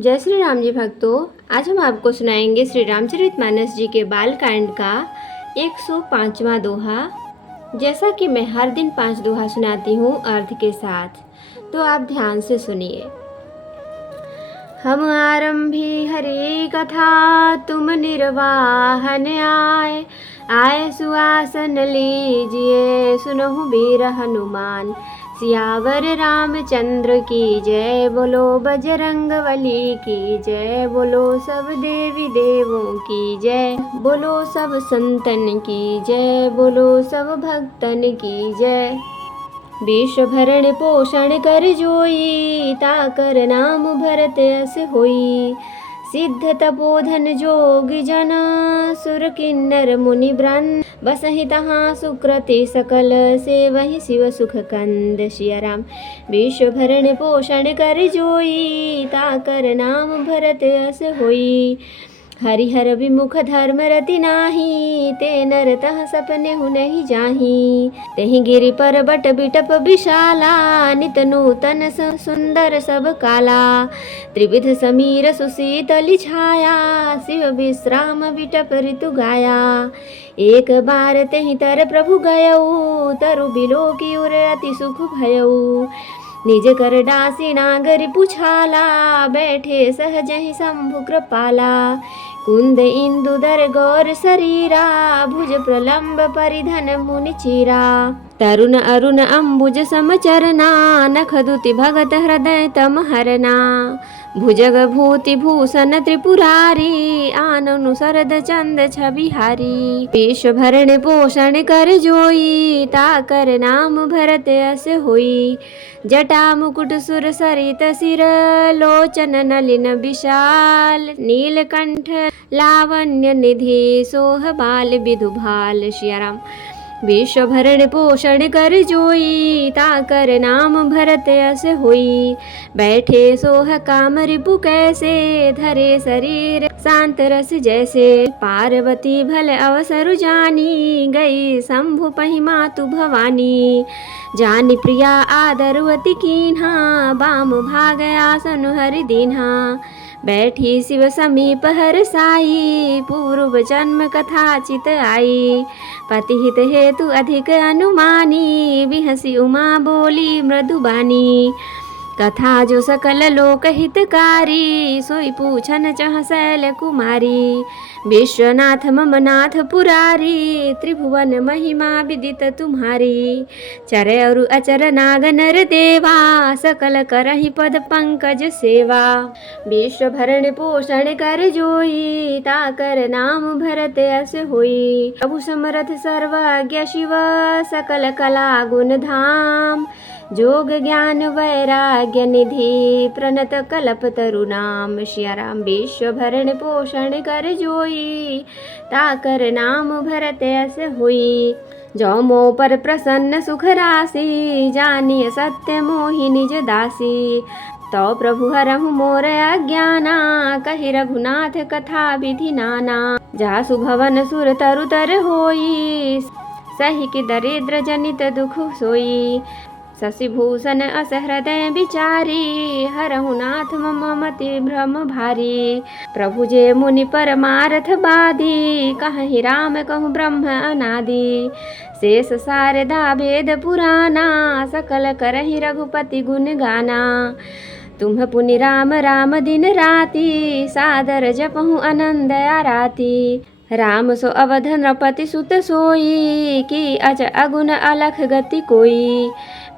जय श्री राम जी भक्तों, आज हम आपको सुनाएंगे श्री रामचरितमानस जी के बालकांड का 105वां दोहा। जैसा कि मैं हर दिन 5 दोहा सुनाती हूँ अर्थ के साथ, तो आप ध्यान से सुनिए। हम आरंभी हरि कथा, तुम निर्वाहन आए। आए सुआसन लीजिए, सुनहु वीर हनुमान। सियावर रामचंद्र की जय, बोलो बजरंगबली की जय। बोलो सब देवी देवों की जय, बोलो सब संतन की जय। बोलो सब भक्तन की जय। विश्व भरण पोषण कर जोई, ताकर नाम भरत अस होई। सिद्ध तपोधन जोग जन, सुर किन्नर मुनि ब्रह्म। बसहि तहाँ सुकृति सकल, से वही शिव सुख कंद। सिया राम। विश्व भरण पोषण कर जोई, ताकर नाम भरत अस होई। हरिहर विमुख धर्म रति नाही, ते नर तह सपने हु नहीं जाही। तेहि गिरि पर्वत बिटप विशाला, नित नूतन सुंदर सब काला। त्रिविध समीर सुशीतली छाया, शिव विश्राम बिटप ऋतु गाया। एक बार तेहि तर प्रभु गयऊ, तरु बिलो की उर अति सुख भयऊ। निज कर डासी नागर पुछाला, बैठे सहज ही शंभु कृपाला। कुंद इंदुदर गौर शरीरा, भुज प्रलंब परिधन मुनि चीरा। तरुण अरुण अंबुज समचरना, नख दुति भगत हृदय तम हरना। भुजग भूति भूषण त्रिपुरारी, आननु शरद चंद छबिहारी। विश्व भरण पोषण कर जोई, ताकर नाम भरत अस होई। जटा मुकुट सुर सरित सिर, लोचन नलिन विशाल। नीलकंठ लावण्य निधि, सोह बाल विधु भाल। सिया राम। विश्व भरण पोषण कर जोई, ताकर नाम भरत अस होई। बैठे सोह काम रिपु कैसे, धरे शरीर शांत रस जैसे। पार्वती भल अवसर जानी, गई शंभु पहि मातु भवानी। जानि प्रिया आदरवती कीन्हा, बाम भाग आसन हरि दीन्हा। बैठी शिव समीप हर साई, पूर्व जन्म कथा चित आई। पति हित हेतु अधिक अनुमानी, बिहसी उमा बोली मृदुबानी। कथा जो सकल लोक हितकारी, सोई पूछन चह शैल कुमारी। विश्वनाथ मम नाथ पुरारी, त्रिभुवन महिमा विदित तुम्हारी। चर और अचर नाग नर देवा, सकल करहि पद पंकज सेवा। विश्व भरण पोषण कर जोई, ताकर नाम भरत अस होई। प्रभु समरथ सर्वज्ञ शिव, सकल कला गुण धाम। जोग ज्ञान वैराग्य निधि, प्रणत कल्प तरु नाम। सिया राम। विश्व भरण पोषण कर जोई, ताकर नाम भरत अस होई। जो मो पर प्रसन्न सुख राशि, जानिय सत्य मोहि निज दासी। तो प्रभु हरहु मोर अज्ञाना, कहि रघुनाथ कथा विधि नाना। जासु भवन सुर तरु तर होई, सही कि दरिद्र जनित दुख सोई। शशिभूषण अस हृदय विचारी, हरहु नाथ मम मति भ्रम भारी। प्रभु जे मुनि परमारथ बाधी, कहहि राम कहु ब्रह्म अनादि। शेष शारदा वेद पुराना, सकल करहि रघुपति गुण गाना। तुम पुनि राम राम दिन राति, सादर जपहु आनंद आराती। राम सो अवध नृपति सुत सोई, की अज अगुन अलख गति कोई।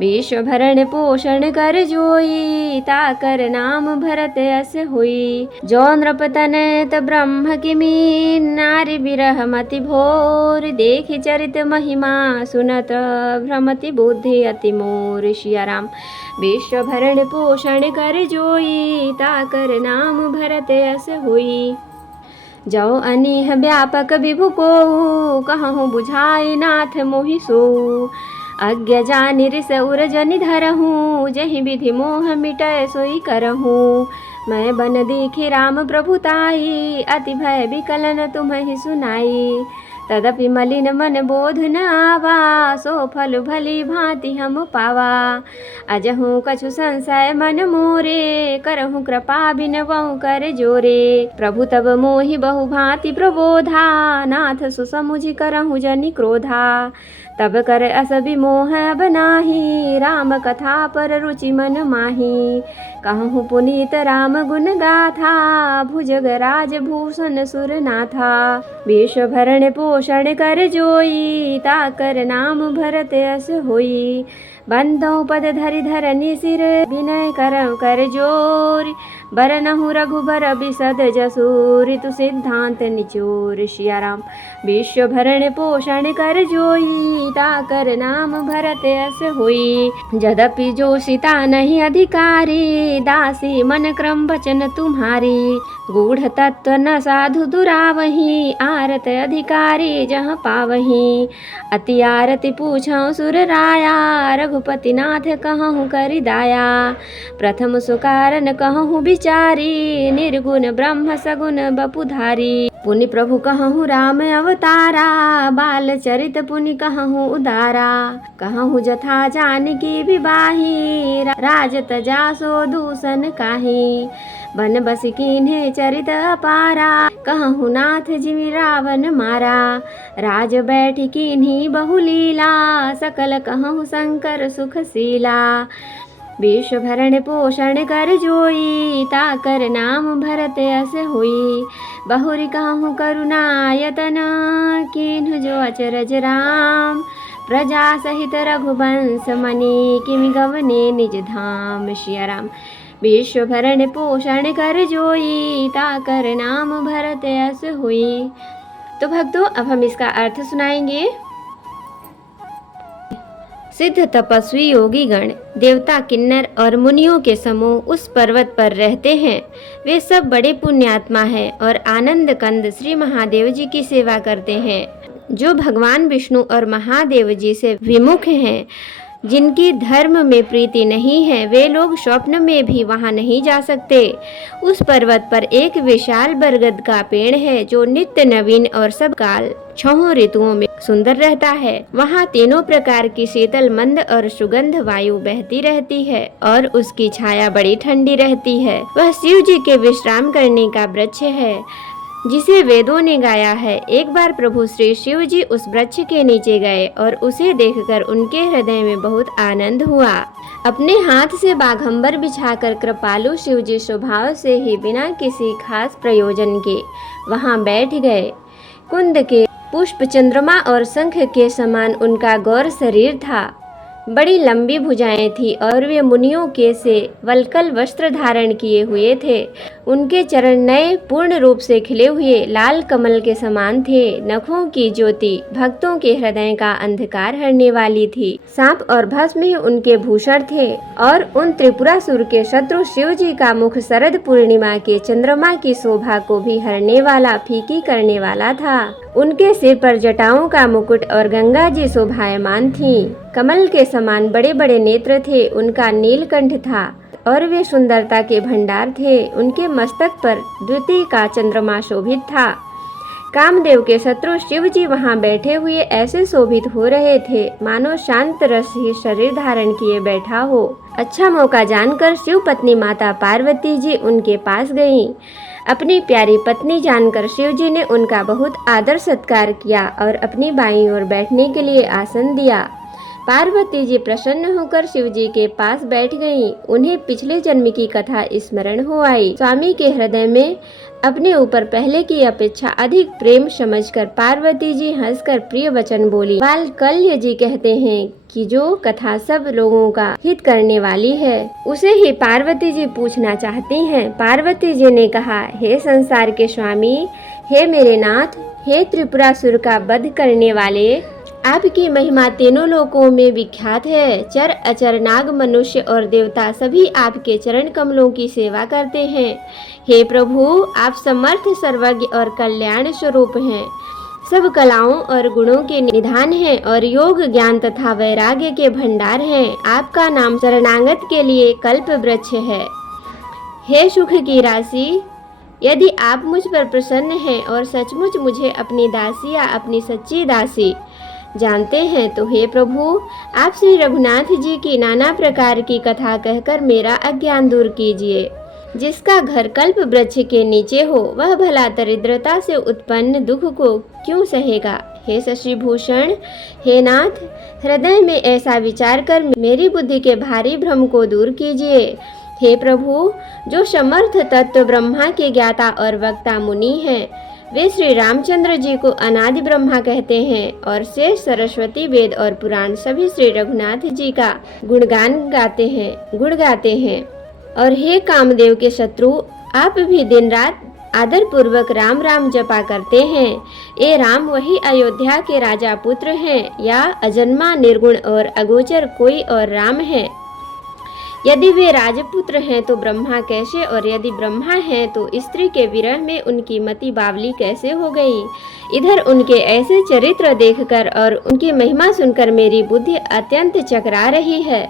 विश्व भरण पोषण कर जोई, ताकर नाम भरत अस होई। जो नृपतनयत ब्रह्म किमी, नारी विरह मति भोर। देखि चरित महिमा सुनत, भ्रमति बुद्धि अति मोर। सिया राम। विश्व भरण पोषण कर जोई, ताकर नाम भरत अस होई। जो अनिह व्यापक विभु को, कहूँ बुझाई नाथ मोहि सो। अज्ञ जानि रिस उर जनि धरहूँ, जहि विधि मोह मिटय सोई करहूँ। मैं बन देखी राम प्रभु ताई, अति भय विकलन तुम्हि सुनाई। तदपि मलिन मन बोध न आवा, सो फल भली भांति हम पावा। अजहूँ कछु संशय मन मोरे, करहूँ कृपा बिनवऊँ कर जोरे। प्रभु तब मोहि बहु भांति प्रबोधा, नाथ सुसमुझि करहूँ जनि क्रोधा। तब कर अस विमोह अब नाही, राम कथा पर रुचि मन माही। कहूँ पुनीत राम गुण गाथा, भुजगराज भूषण सुर नाथा। विश्व भरण पोषण कर जोई, ताकर नाम भरत अस होई। बंधों पद धरि धरनि सिर, विनय करम कर जोर। बरनहु रघुबर बिसद जसु, ऋतु सिद्धांत निचोर। सिया राम। विश्व भरण पोषण कर जोई, ताकर नाम भरत अस होई। यद्यपि जो सीता नहीं अधिकारी, दासी मन क्रम वचन तुम्हारी। गूढ़ तत्व न साधु दुरावही, आरत अधिकारी जहाँ पावही। अति आरति पूछऊँ सुर राया, रघुपति नाथ कहूँ करि दाया। प्रथम सुकारण कहूँ विचारी, निर्गुण ब्रह्म सगुण बपुधारी। पुनि प्रभु कहूँ राम अवतारा, बाल चरित पुनि कहूँ उदारा। कहूँ जथा जानकी विवाही, राजत जासो दूषण काही। बन बस कीन्हे चरित अपारा, कहूँ नाथ जिमि रावण मारा। राज बैठ कीन्ही बहु लीला, सकल कहूँ शंकर सुखशीला। विश्व भरण पोषण कर जोई, ताकर नाम भरत अस होई। बहुरी कहूँ करुणायतन, कीन्हु जो अचरज राम। प्रजा सहित रघुवंश मनि, किमि गवने निज धाम। सिया राम। विश्व भरण पोषण कर जोई, ताकर नाम भरत अस हुई। तो भक्तों, अब हम इसका अर्थ सुनाएंगे। सिद्ध तपस्वी योगी गण, देवता किन्नर और मुनियों के समूह उस पर्वत पर रहते हैं। वे सब बड़े पुण्यात्मा हैं और आनंद कंद श्री महादेव जी की सेवा करते हैं। जो भगवान विष्णु और महादेव जी से विमुख हैं, जिनकी धर्म में प्रीति नहीं है, वे लोग स्वप्न में भी वहां नहीं जा सकते। उस पर्वत पर एक विशाल बरगद का पेड़ है, जो नित्य नवीन और सब काल 6 ऋतुओं में सुंदर रहता है। वहां तीनों प्रकार की शीतल मंद और सुगंध वायु बहती रहती है और उसकी छाया बड़ी ठंडी रहती है। वह शिव जी के विश्राम करने का वृक्ष है, जिसे वेदों ने गाया है। एक बार प्रभु श्री शिव जी उस वृक्ष के नीचे गए और उसे देखकर उनके हृदय में बहुत आनंद हुआ। अपने हाथ से बाघंबर बिछाकर कृपालु शिव जी स्वभाव से ही बिना किसी खास प्रयोजन के वहां बैठ गए। कुंद के पुष्प, चंद्रमा और शंख के समान उनका गौर शरीर था। बड़ी लंबी भुजाएं थी और वे मुनियों के से वल्कल वस्त्र धारण किए हुए थे। उनके चरण नए पूर्ण रूप से खिले हुए लाल कमल के समान थे। नखों की ज्योति भक्तों के हृदय का अंधकार हरने वाली थी। सांप और भस्म ही उनके भूषण थे और उन त्रिपुरासुर के शत्रु शिव जी का मुख शरद पूर्णिमा के चंद्रमा की शोभा को भी हरने वाला, फीकी करने वाला था। उनके सिर पर जटाओं का मुकुट और गंगा जी शोभायमान थीं। कमल के समान बड़े बड़े नेत्र थे। उनका नीलकंठ था और वे सुंदरता के भंडार थे। उनके मस्तक पर द्वितीय का चंद्रमा शोभित था। कामदेव के शत्रु शिव जी वहां बैठे हुए ऐसे शोभित हो रहे थे, मानो शांत रस ही शरीर धारण किए बैठा हो। अच्छा मौका जानकर शिव पत्नी माता पार्वती जी उनके पास गईं। अपनी प्यारी पत्नी जानकर शिव जी ने उनका बहुत आदर सत्कार किया और अपनी बाईं ओर बैठने के लिए आसन दिया। पार्वती जी प्रसन्न होकर शिव जी के पास बैठ गईं। उन्हें पिछले जन्म की कथा स्मरण हो आई। स्वामी के हृदय में अपने ऊपर पहले की अपेक्षा अधिक प्रेम समझकर पार्वती जी हंसकर प्रिय वचन बोली। बालकल्य जी कहते हैं कि जो कथा सब लोगों का हित करने वाली है, उसे ही पार्वती जी पूछना चाहती हैं। पार्वती जी ने कहा, हे संसार के स्वामी, हे मेरे नाथ, हे त्रिपुरासुर का वध करने वाले, आपकी महिमा तीनों लोकों में विख्यात है। चर अचर, नाग, मनुष्य और देवता सभी आपके चरण कमलों की सेवा करते हैं। हे प्रभु, आप समर्थ, सर्वज्ञ और कल्याण स्वरूप हैं। सब कलाओं और गुणों के निधान हैं और योग, ज्ञान तथा वैराग्य के भंडार हैं। आपका नाम शरणागत के लिए कल्प वृक्ष है। हे सुख की राशि, यदि आप मुझ पर प्रसन्न हैं और सचमुच मुझे अपनी दासी या अपनी सच्ची दासी जानते हैं तो हे प्रभु, आप श्री रघुनाथ जी की नाना प्रकार की कथा कहकर मेरा अज्ञान दूर कीजिए। जिसका घर कल्प वृक्ष के नीचे हो, वह भला दरिद्रता से उत्पन्न दुख को क्यों सहेगा। हे शशिभूषण, हे नाथ, हृदय में ऐसा विचार कर मेरी बुद्धि के भारी भ्रम को दूर कीजिए। हे प्रभु, जो समर्थ तत्व ब्रह्मा के ज्ञाता और वक्ता मुनि हैं, वे श्री रामचंद्र जी को अनादि ब्रह्मा कहते हैं और शेष सरस्वती वेद और पुराण सभी श्री रघुनाथ जी का गुण गाते हैं। और हे कामदेव के शत्रु, आप भी दिन रात आदर पूर्वक राम राम जपा करते हैं। ये राम वही अयोध्या के राजा पुत्र हैं या अजन्मा निर्गुण और अगोचर कोई और राम है। यदि वे राजपुत्र हैं तो ब्रह्मा कैसे, और यदि ब्रह्मा हैं तो स्त्री के विरह में उनकी मति बावली कैसे हो गई। इधर उनके ऐसे चरित्र देखकर और उनकी महिमा सुनकर मेरी बुद्धि अत्यंत चकरा रही है।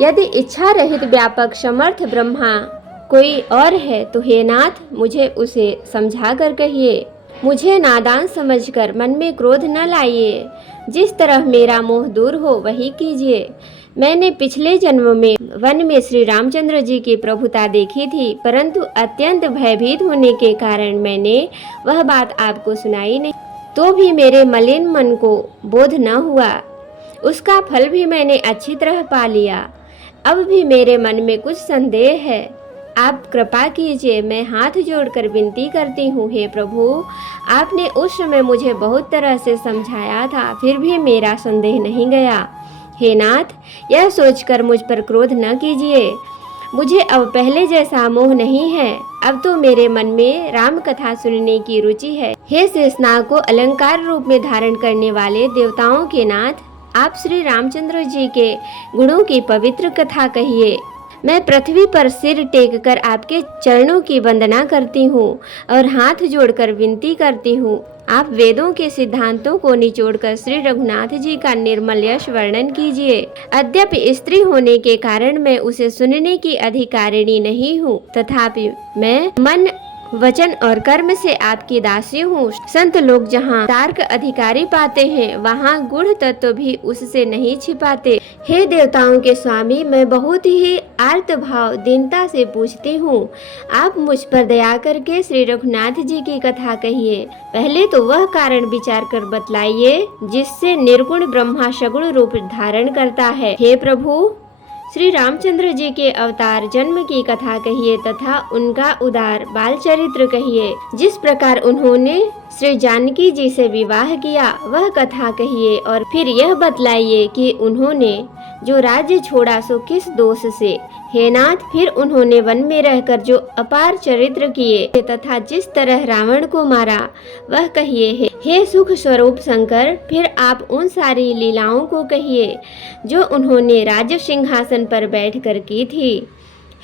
यदि इच्छा रहित व्यापक समर्थ ब्रह्मा कोई और है तो हे नाथ, मुझे उसे समझा कर कहिए। मुझे नादान समझकर मन में क्रोध न लाइए। जिस तरह मेरा मोह दूर हो वही कीजिए। मैंने पिछले जन्म में वन में श्री रामचंद्र जी की प्रभुता देखी थी, परंतु अत्यंत भयभीत होने के कारण मैंने वह बात आपको सुनाई नहीं। तो भी मेरे मलिन मन को बोध न हुआ। उसका फल भी मैंने अच्छी तरह पा लिया। अब भी मेरे मन में कुछ संदेह है। आप कृपा कीजिए, मैं हाथ जोड़कर विनती करती हूँ। हे प्रभु, आपने उस समय मुझे बहुत तरह से समझाया था, फिर भी मेरा संदेह नहीं गया। हे नाथ, यह सोचकर मुझ पर क्रोध न कीजिए। मुझे अब पहले जैसा मोह नहीं है। अब तो मेरे मन में राम कथा सुनने की रुचि है। हे शेषनाग को अलंकार रूप में धारण करने वाले देवताओं के नाथ, आप श्री रामचंद्र जी के गुणों की पवित्र कथा कहिए। मैं पृथ्वी पर सिर टेक कर आपके चरणों की वंदना करती हूँ और हाथ जोड़कर विनती करती हूँ। आप वेदों के सिद्धांतों को निचोड़कर श्री रघुनाथ जी का निर्मल यश वर्णन कीजिए। अद्यपि स्त्री होने के कारण मैं उसे सुनने की अधिकारिणी नहीं हूँ, तथापि मैं मन वचन और कर्म से आपकी दासी हूँ। संत लोग जहाँ तार्क अधिकारी पाते हैं, वहाँ गुढ़ तत्व भी उससे नहीं छिपाते। हे देवताओं के स्वामी, मैं बहुत ही आर्त भाव दीनता से पूछती हूँ, आप मुझ पर दया करके श्री रघुनाथ जी की कथा कहिए। पहले तो वह कारण विचार कर बतलाइए जिससे निर्गुण ब्रह्मा सगुण रूप धारण करता है। हे प्रभु, श्री रामचंद्र जी के अवतार जन्म की कथा कहिए तथा उनका उदार बाल चरित्र कहिए। जिस प्रकार उन्होंने श्री जानकी जी से विवाह किया वह कथा कहिए, और फिर यह बतलाइए कि उन्होंने जो राज्य छोड़ा सो किस दोष से। हे नाथ, फिर उन्होंने वन में रहकर जो अपार चरित्र किए तथा जिस तरह रावण को मारा वह कहिए। हे सुख स्वरूप शंकर, फिर आप उन सारी लीलाओं को कहिए जो उन्होंने राज्य सिंहासन पर बैठकर की थी।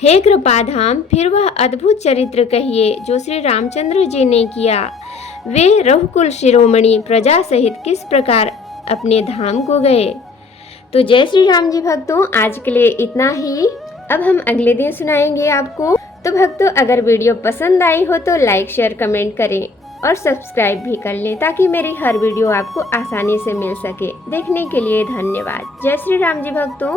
हे कृपाधाम, फिर वह अद्भुत चरित्र कहिए जो श्री रामचंद्र जी ने किया। वे रघुकुल शिरोमणि प्रजा सहित किस प्रकार अपने धाम को गए। तो जय श्री राम जी भक्तों, आज के लिए इतना ही। अब हम अगले दिन सुनाएंगे आपको। तो भक्तों, अगर वीडियो पसंद आई हो तो लाइक शेयर कमेंट करें और सब्सक्राइब भी कर लें ताकि मेरी हर वीडियो आपको आसानी से मिल सके। देखने के लिए धन्यवाद। जय श्री राम जी भक्तों।